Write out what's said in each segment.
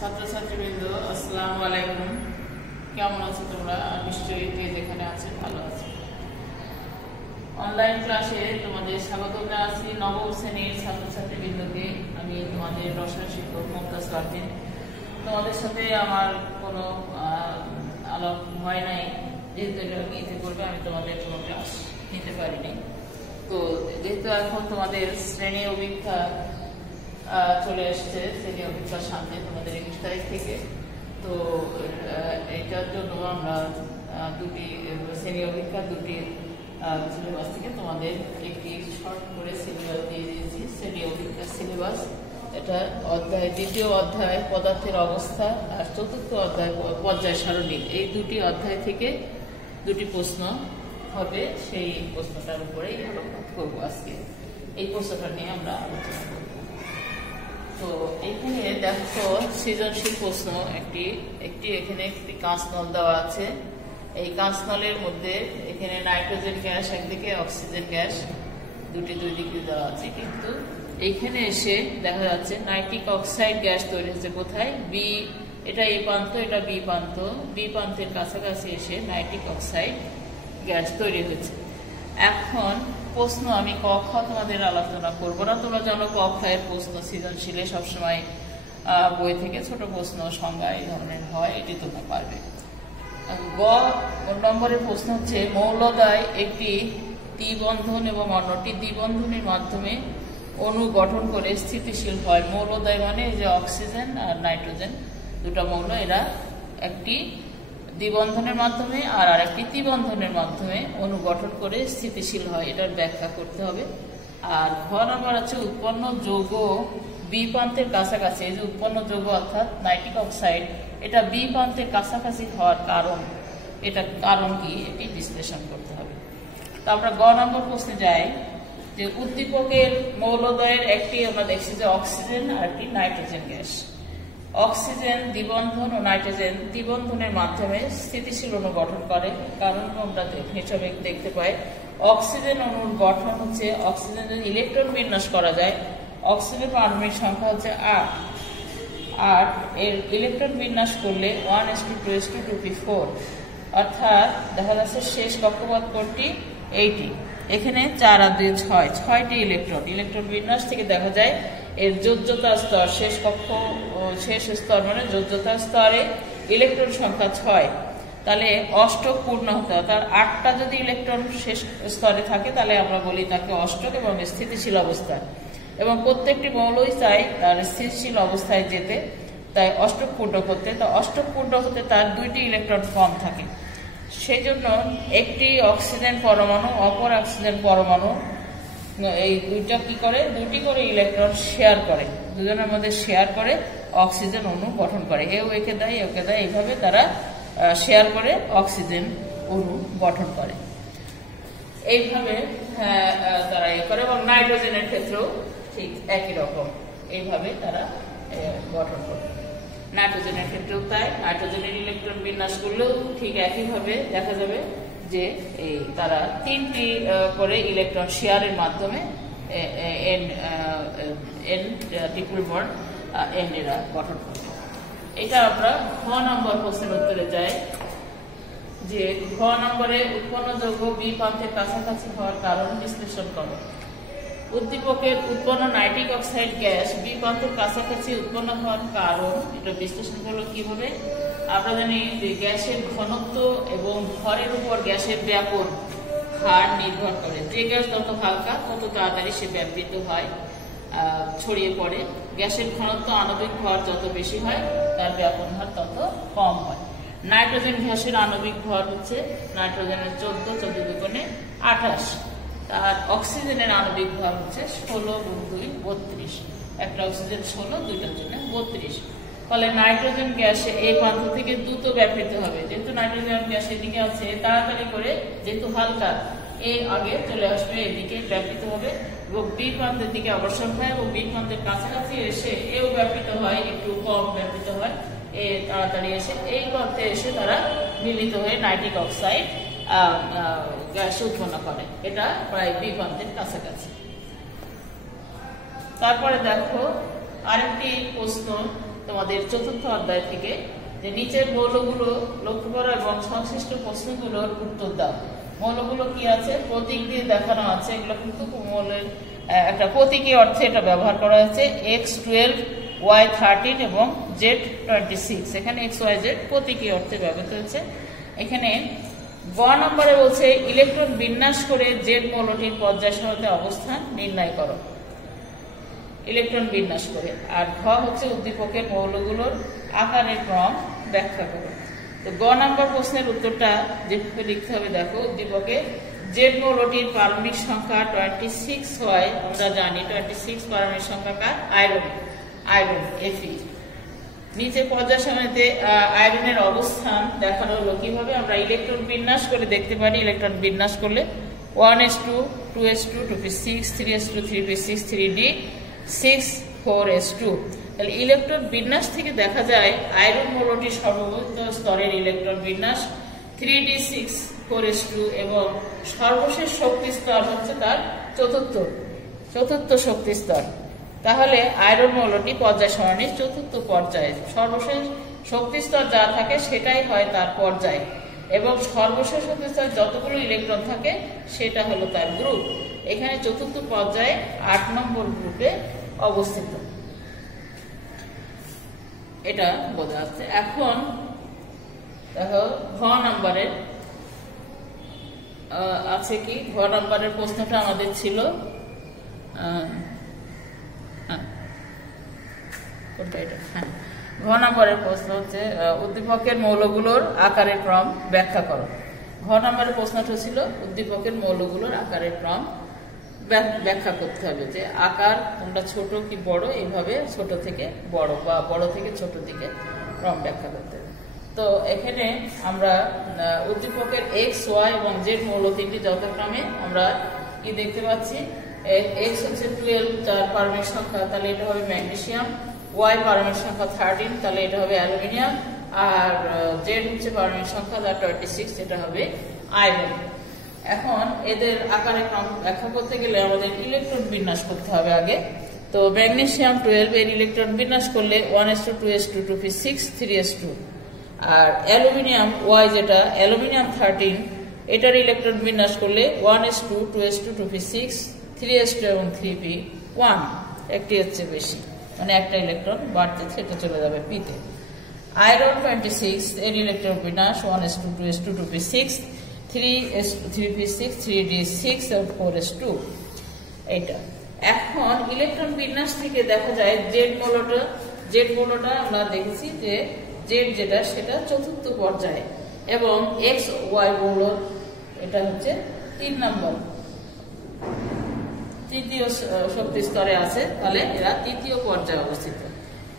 ছাত্রছাত্রীবৃন্দ আসসালামু আলাইকুম। কেমন আছো তোমরা? নিশ্চয়ই যে যেখানে আছে ভালো আছো। অনলাইন ক্লাসে তোমাদের স্বাগত জানাচ্ছি। নবম শ্রেণীর ছাত্রছাত্রীবৃন্দকে আমি তোমাদের রসায়ন শিক্ষক মুমতাজ পারভিন। তোমাদের সাথে আমার কোনো আলাপ হয় নাই, যেহেতু এটা নিতে করবে আমি তোমাদের কোনো ক্লাস নিতে পারিনি। তো যেহেতু এখন তোমাদের শ্রেণী অভিজ্ঞতা চলে এসছে, শ্রেণী অভিজ্ঞতার সামনে তোমাদের 21 তারিখ থেকে। তো এটার জন্য আমরা দুটি শ্রেণী অভিজ্ঞতা দুটি সিলেবাস থেকে তোমাদের একটি শর্ট করে সিলেবাস দিয়ে দিয়েছি। শ্রেণী অভিজ্ঞতা সিলেবাস, এটা দ্বিতীয় অধ্যায় পদার্থের অবস্থা আর চতুর্থ অধ্যায় পর্যায় সারণী, এই দুটি অধ্যায় থেকে দুটি প্রশ্ন হবে। সেই প্রশ্নটার উপরেই আলোকপাত করবো আজকে। এই প্রশ্নটা নিয়ে আমরা আলোচনা করব। তো এখানে দেখো সৃজনশীল প্রশ্ন একটি এখানে একটি কাঁচ নল দেওয়া আছে। এই কাঁচ নলের মধ্যে এখানে নাইট্রোজেন গ্যাস একদিকে, অক্সিজেন গ্যাস দুই দিকে দেওয়া আছে, কিন্তু এইখানে এসে দেখা যাচ্ছে নাইট্রিক অক্সাইড গ্যাস তৈরি হচ্ছে কোথায়? বি, এটা এ প্রান্ত, এটা বি প্রান্ত। বি প্রান্তের কাছাকাছি এসে নাইট্রিক অক্সাইড গ্যাস তৈরি হচ্ছে। এখন প্রশ্ন আমি ক খ তোমাদের আলোচনা করবো না। তোমরা জানো ক খ এর প্রশ্ন সৃজনশীলে সবসময় বই থেকে ছোট প্রশ্ন সংজ্ঞা এই ধরনের হয়, এটি তোমরা পারবে। গ নম্বরের প্রশ্ন হচ্ছে মৌলদ্বয় একটি দ্বিবন্ধন এবং অন্যটি দ্বিবন্ধনের মাধ্যমে অণু গঠন করে স্থিতিশীল হয়। মৌলদ্বয় মানে যে অক্সিজেন আর নাইট্রোজেন দুটো মৌল, এরা একটি দ্বিবন্ধনের মাধ্যমে আর আরেকটি ত্রিবন্ধনের মাধ্যমে অণু গঠন করে স্থিতিশীল হয়, এটার ব্যাখ্যা করতে হবে। আর ঘ নম্বর আছে উৎপন্ন যৌগ বি প্রান্তের কাছাকাছি, এই যে উৎপন্ন যৌগ অর্থাৎ নাইট্রিক অক্সাইড, এটা বি প্রান্তের কাছাকাছি হওয়ার কারণ, এটা কারণ কি এটি বিশ্লেষণ করতে হবে। তো আমরা গ নম্বর প্রশ্নে যাই যে উদ্দীপকের মৌলদ্বয়ের একটি আমরা দেখছি যে অক্সিজেন আর একটি নাইট্রোজেন গ্যাস। অক্সিজেন দ্বিবন্ধন ও নাইট্রোজেন দ্বিবন্ধনের মাধ্যমে স্থিতিশীল অণু গঠন করে। কারণ আমরা হিসাবে দেখতে পাই অক্সিজেন অণুর গঠন হচ্ছে, অক্সিজেন যদি ইলেকট্রন বিন্যাস করা যায়, অক্সিজেনের পারমাণবিক সংখ্যা হচ্ছে 8, এর ইলেকট্রন বিন্যাস করলে 1:2:2p4, অর্থাৎ দেখা যাচ্ছে শেষ কক্ষপথ কোণটি 80। এখানে 4 আর 2 6টি ইলেকট্রন বিন্যাস থেকে দেখা যায় এর যোজ্যতা স্তর, শেষ স্তর মানে যোজ্যতা স্তরে ইলেকট্রন সংখ্যা 6, তাহলে অষ্টক পূর্ণ হতে হয়। তার 8টা যদি ইলেকট্রন শেষ স্তরে থাকে তাহলে আমরা বলি তাকে অষ্টক এবং স্থিতিশীল অবস্থায়, এবং প্রত্যেকটি মৌলই চাই তার স্থিতিশীল অবস্থায় যেতে, তাই অষ্টক পূর্ণ করতে। তো অষ্টক পূর্ণ হতে তার 2টি ইলেকট্রন কম থাকে, সেই জন্য একটি অক্সিজেন পরমাণু অপর অক্সিজেন পরমাণু এই দুইটা কি করে, 2টি করে ইলেকট্রন শেয়ার করে, দুজনের মধ্যে শেয়ার করে অক্সিজেন অণু গঠন করে। এও একে দেয়, একে দেয়, এইভাবে তারা শেয়ার করে অক্সিজেন অণু গঠন করে। এইভাবে তারা করে, এবং নাইট্রোজেনের ক্ষেত্রেও ঠিক একই রকম, এইভাবে তারা গঠন করে। নাইট্রোজেনের ক্ষেত্রেও তাই, নাইট্রোজেনের ইলেকট্রন বিন্যাস করলেও ঠিক একইভাবে দেখা যাবে যে এই তারা 3টি করে ইলেকট্রন শেয়ারের মাধ্যমে এন ট্রিপল বন্ড এরা গঠন করে। এটা আমরা ঘ নম্বর প্রশ্নের উত্তরে যাই যে ঘ নম্বরে উৎপন্ন যৌগ বি প্রান্তের কাছাকাছি হওয়ার কারণ বিশ্লেষণ করো। উদ্দীপকের উৎপন্ন নাইট্রিক অক্সাইড গ্যাস বি প্রান্তের কাছাকাছি উৎপন্ন হওয়ার কারণ এটা বিশ্লেষণ করলো কিভাবে? আমরা জানি যে গ্যাসের ঘনত্ব এবং ভরের উপর গ্যাসের ব্যাপন হার নির্ভর করে। যে গ্যাস যত হালকা তত তাড়াতাড়ি সে ব্যাপিত হয়, ছড়িয়ে পড়ে। গ্যাসের ঘনত্ব আণবিক ভর যত বেশি হয় তার ব্যাপন হার তত কম হয়। নাইট্রোজেন গ্যাসের আণবিক ভর হচ্ছে নাইট্রোজেনের 14 দুগুণে 28, আর অক্সিজেনের আণবিক ভর হচ্ছে 16 × 2 32, একটা অক্সিজেন 16, দুইটার জন্য 32। ফলে নাইট্রোজেন গ্যাস এই প্রান্ত থেকে দ্রুত ব্যাপিত হবে। যেহেতু নাইট্রোজেন গ্যাস এদিকে আছে, তাড়াতাড়ি করে যেহেতু হালকা এই আগে চলে আসবে, এদিকে ব্যাপিত হবে এবং বি প্রান্তের দিকে অগ্রসর হয়, এবং বি প্রান্তের কাছাকাছি এসে এও ব্যাপিত হয়, একটু কম ব্যাপিত হয়, এ তাড়াতাড়ি এসে এই প্রান্তে এসে তারা মিলিত হয়ে নাইট্রিক অক্সাইড গ্যাস উৎপন্ন করে। এটা প্রায় বি প্রান্তের কাছাকাছি। তারপরে দেখো আরেকটি প্রশ্ন তোমাদের চতুর্থ অধ্যায় থেকে, যে নিচের মৌলগুলো লক্ষ্য করো এবং সংশ্লিষ্ট প্রশ্নগুলোর উত্তর দাও। মৌলগুলো কি আছে প্রতীক দিয়ে দেখানো আছে, এগুলো কিন্তু মৌলের একটা প্রতীকী অর্থে এটা ব্যবহার করা হয়েছে। X12, Y13 এবং Z26, এখানে XYZ প্রতীকী অর্থে ব্যবহৃত হয়েছে। এখানে গ নম্বরে বলছে ইলেকট্রন বিন্যাস করে জেড মৌলটির পর্যায় সারণীতে অবস্থান নির্ণয় করো, ইলেকট্রন বিন্যাস করে। আর ঘ হচ্ছে উদ্দীপকের মৌলগুলোর আকারের ক্রম ব্যাখ্যা করো। তো গ নম্বর প্রশ্নের উত্তরটা যেভাবে লিখতে হবে দেখো, উদ্দীপকে জেড মৌলটির পারমাণবিক সংখ্যা 26 হয়, আমরা জানি 26 পারমাণবিক সংখ্যা কার? Iron, iron Fe। নিচে পর্যায় সারণীতে আয়রনের অবস্থান দেখানো হলো কিভাবে, আমরা ইলেকট্রন বিন্যাস করে দেখতে পারি। ইলেকট্রন বিন্যাস করলে 1s2, 2s2, 2p6, 3s2, 3p6, 3d, 6, 4s2। তাহলে ইলেকট্রন বিন্যাস থেকে দেখা যায় আয়রন মৌলটির সর্বনিম্ন স্তরের ইলেকট্রন বিন্যাস 3d6, 4s2 এবং সর্বশেষ শক্তি স্তর হচ্ছে তার চতুর্থ শক্তি স্তর। তাহলে আয়রন মৌলটি পর্যায় সারণীর চতুর্থ পর্যায়ে সর্বশেষ শক্তি স্তর যা থাকে সেটাই হয় তার পর্যায়, এবং সর্বশেষ শক্তি স্তর যতগুলো ইলেকট্রন থাকে সেটা হলো তার গ্রুপ। এখানে চতুর্থ পর্যায়ে 8 নম্বর গ্রুপে অবস্থিত, এটা বোঝা যাচ্ছে। এখন দেখো ঘ নম্বরের আছে কি, ঘ নম্বরের প্রশ্নটা আমাদের ছিল ঘ নম্বরের প্রশ্ন হচ্ছে উদ্দীপকের মৌলগুলোর আকারের ক্রম ব্যাখ্যা করো। ঘ নম্বরের প্রশ্নটা ছিল উদ্দীপকের মৌলগুলোর আকারের ক্রম ব্যাখ্যা করতে হবে, যে আকার কোনটা ছোট কি বড়, এইভাবে ছোট থেকে বড় বা বড় থেকে ছোট দিকে ক্রম ব্যাখ্যা করতে হবে। তো এখানে আমরা উদ্দীপকের X, Y এবং Z মৌল তিনটি যথাক্রমে আমরা কি দেখতে পাচ্ছি, X হচ্ছে 12 যার পারমাণবিক সংখ্যা, তাহলে এটা হবে ম্যাগনেসিয়াম। Y পারমাণবিক সংখ্যা 13, তাহলে এটা হবে অ্যালুমিনিয়াম। আর Z হচ্ছে পারমাণবিক সংখ্যা যার 26, এটা হবে আয়রন। এখন এদের আকারে ক্রম ব্যাখ্যা করতে গেলে আমাদের ইলেকট্রন বিন্যাস করতে হবে আগে। তো ম্যাগনেসিয়াম 12 এর ইলেকট্রন বিন্যাস করলে 1s2, 2s2, 2p6, 3s2। আর অ্যালুমিনিয়াম Y যেটা অ্যালুমিনিয়াম 13, এটার ইলেকট্রন বিন্যাস করলে 1s2, 2s2, 2p6, 3s2 এবং 3p1, একটি হচ্ছে বেশি, মানে একটা ইলেকট্রন বাড়তে সেটা চলে যাবে পিতে। আয়রন 26 এর ইলেকট্রন বিন্যাস 1s2, 2s2, 2p6, 3p6, 3d6 এবং 4s2, এটা। এখন ইলেকট্রন বিন্যাস থেকে দেখা যায় জেড মৌলটা আমরা দেখেছি যে জেড যেটা সেটা চতুর্থ পর্যায়ে, এবং এক্স ওয়াই মৌল এটা হচ্ছে 3 নম্বর, তৃতীয় শক্তি স্তরে আছে, তাহলে এরা তৃতীয় পর্যায়ে অবস্থিত।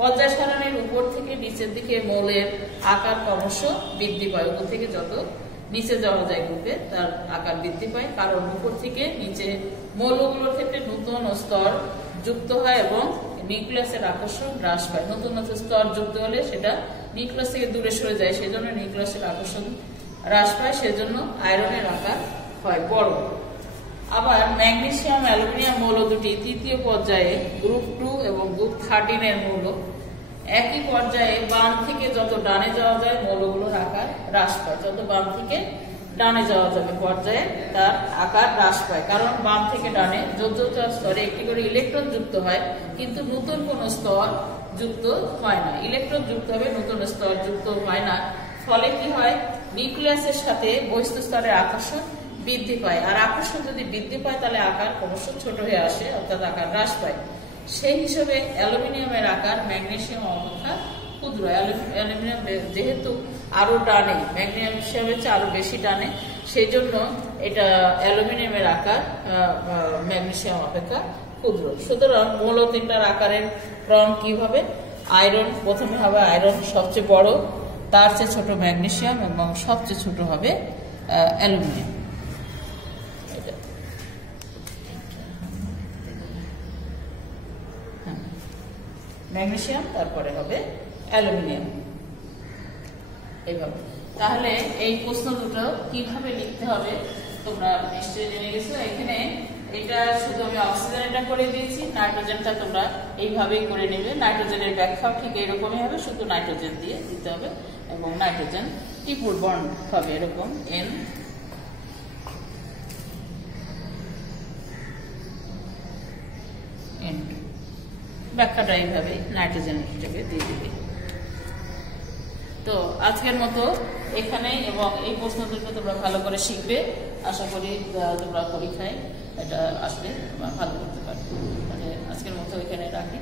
পর্যায় সারণীর উপর থেকে নিচের দিকে মৌলের আকার ক্রমশ বৃদ্ধি পায়, উপর থেকে যত নিচে যাওয়া যায় গ্রুপে তার আকার বৃদ্ধি পায়, কারণ উপর থেকে নিচে মৌলগুলোর ক্ষেত্রে নতুন স্তর যুক্ত হয় এবং নিউক্লিয়াসের আকর্ষণ হ্রাস পায়। নতুন স্তর যুক্ত হলে সেটা নিউক্লিয়াস থেকে দূরে সরে যায়, সেজন্য নিউক্লিয়াসের আকর্ষণ হ্রাস পায়, সেজন্য আয়রনের আকার হয় বড়। আবার ম্যাগনেসিয়াম, অ্যালুমিনিয়াম মৌল দুটি তৃতীয় পর্যায়ে গ্রুপ 2 এবং গ্রুপ 13 এর মৌল একই পর্যায়ে বাম থেকে যত ডানে যাওয়া যায় মৌলগুলোর আকার হ্রাস পায়, যত বাম থেকে ডানে যাওয়া যাবে পর্যায়ে তার আকার হ্রাস পায়, কারণ বাম থেকে ডানে যত স্তরে একটি করে ইলেকট্রন যুক্ত হয়, কিন্তু নতুন কোন স্তর যুক্ত হয় না। ইলেকট্রন যুক্ত হবে, নতুন স্তর যুক্ত হয় না, ফলে কি হয়, নিউক্লিয়াসের সাথে বহিঃস্থ স্তরের আকর্ষণ বৃদ্ধি পায়। আর আকর্ষণ যদি বৃদ্ধি পায় তাহলে আকার ক্রমশ ছোট হয়ে আসে, অর্থাৎ আকার হ্রাস পায়। সেই হিসেবে অ্যালুমিনিয়ামের আকার ম্যাগনেসিয়াম অপেক্ষা ক্ষুদ্র। অ্যালুমিনিয়াম যেহেতু আরো টানে, ম্যাগনেসিয়ামের চেয়ে আরো বেশি টানে, সেই জন্য এটা অ্যালুমিনিয়ামের আকার ম্যাগনেসিয়াম অপেক্ষা ক্ষুদ্র। সুতরাং মৌল তিনটার আকারের ক্রম কিভাবে, আয়রন প্রথমে হবে, আয়রন সবচেয়ে বড়, তার চেয়ে ছোট ম্যাগনেসিয়াম এবং সবচেয়ে ছোট হবে অ্যালুমিনিয়াম। ম্যাগনেসিয়াম তারপরে হবে অ্যালুমিনিয়াম, এইভাবে। তাহলে এই প্রশ্ন দুটো কিভাবে লিখতে হবে তোমরা নিশ্চয়ই জেনে গেছো। এখানে এটা শুধু আমি অক্সিজেন এটা করে দিয়েছি, নাইট্রোজেনটা তোমরা এইভাবেই করে নেবে। নাইট্রোজেনের ব্যাখ্যাও ঠিক এরকমই হবে, শুধু নাইট্রোজেন দিয়ে দিতে হবে এবং নাইট্রোজেন ট্রিপল বন্ড হবে এরকম N ব্যাখ্যাটা এইভাবে নাইট্রোজেনটাকে দিয়ে দিবে। তো আজকের মতো এখানে, এবং এই প্রশ্ন দুটো তোমরা ভালো করে শিখবে। আশা করি তোমরা পরীক্ষায় এটা আসলে ভালো করতে পারবে। আজকের মতো এখানে রাখি।